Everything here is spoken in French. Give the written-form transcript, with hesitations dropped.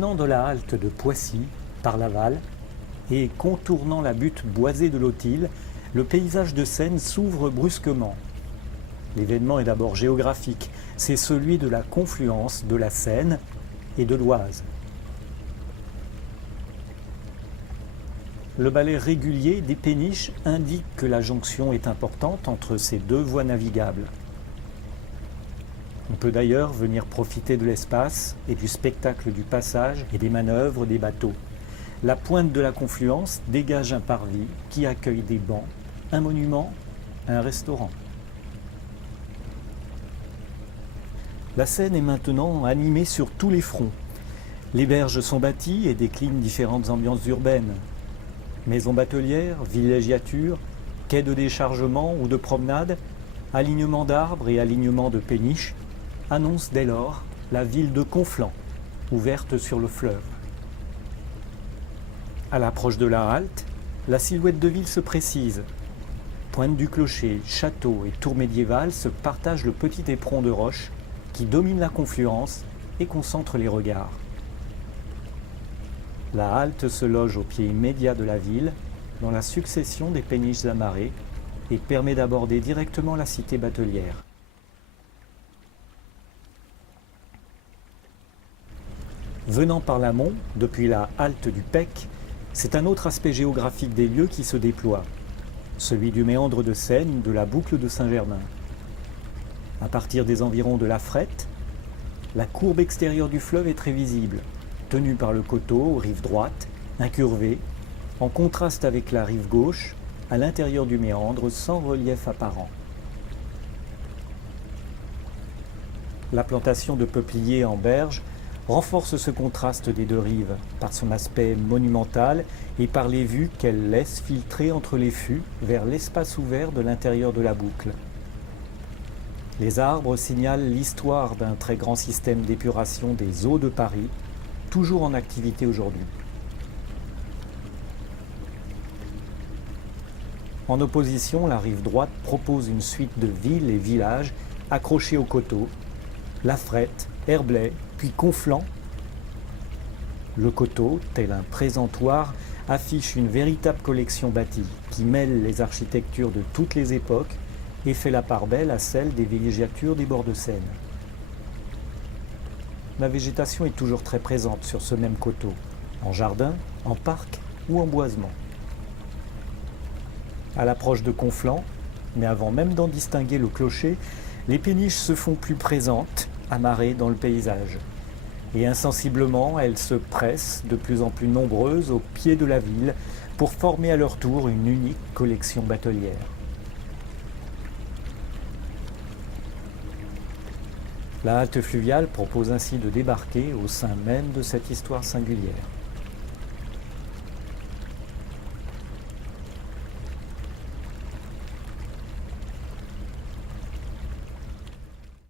Venant de la halte de Poissy, par l'aval, et contournant la butte boisée de l'Autil, le paysage de Seine s'ouvre brusquement. L'événement est d'abord géographique, c'est celui de la confluence de la Seine et de l'Oise. Le balai régulier des péniches indique que la jonction est importante entre ces deux voies navigables. On peut d'ailleurs venir profiter de l'espace et du spectacle du passage et des manœuvres des bateaux. La pointe de la confluence dégage un parvis qui accueille des bancs, un monument, un restaurant. La Seine est maintenant animée sur tous les fronts. Les berges sont bâties et déclinent différentes ambiances urbaines. Maisons batelières, villégiatures, quais de déchargement ou de promenade, alignement d'arbres et alignement de péniches annoncent dès lors la ville de Conflans, ouverte sur le fleuve. À l'approche de la halte, la silhouette de ville se précise. Pointe du clocher, château et tour médiévale se partagent le petit éperon de roche qui domine la confluence et concentre les regards. La halte se loge au pied immédiat de la ville, dans la succession des péniches amarrées, et permet d'aborder directement la cité batelière. Venant par l'amont, depuis la halte du Pec, c'est un autre aspect géographique des lieux qui se déploie, celui du méandre de Seine de la boucle de Saint-Germain. À partir des environs de la Frette, la courbe extérieure du fleuve est très visible, tenue par le coteau, rive droite, incurvée, en contraste avec la rive gauche, à l'intérieur du méandre, sans relief apparent. La plantation de peupliers en berge renforce ce contraste des deux rives par son aspect monumental et par les vues qu'elle laisse filtrer entre les fûts vers l'espace ouvert de l'intérieur de la boucle. Les arbres signalent l'histoire d'un très grand système d'épuration des eaux de Paris, toujours en activité aujourd'hui. En opposition, la rive droite propose une suite de villes et villages accrochés au coteau, La Frette, Herblay, puis Conflans. Le coteau, tel un présentoir, affiche une véritable collection bâtie qui mêle les architectures de toutes les époques et fait la part belle à celle des villégiatures des bords de Seine. La végétation est toujours très présente sur ce même coteau, en jardin, en parc ou en boisement. À l'approche de Conflans, mais avant même d'en distinguer le clocher, les péniches se font plus présentes, amarrées dans le paysage. Et insensiblement, elles se pressent, de plus en plus nombreuses, au pied de la ville, pour former à leur tour une unique collection batelière. La halte fluviale propose ainsi de débarquer au sein même de cette histoire singulière.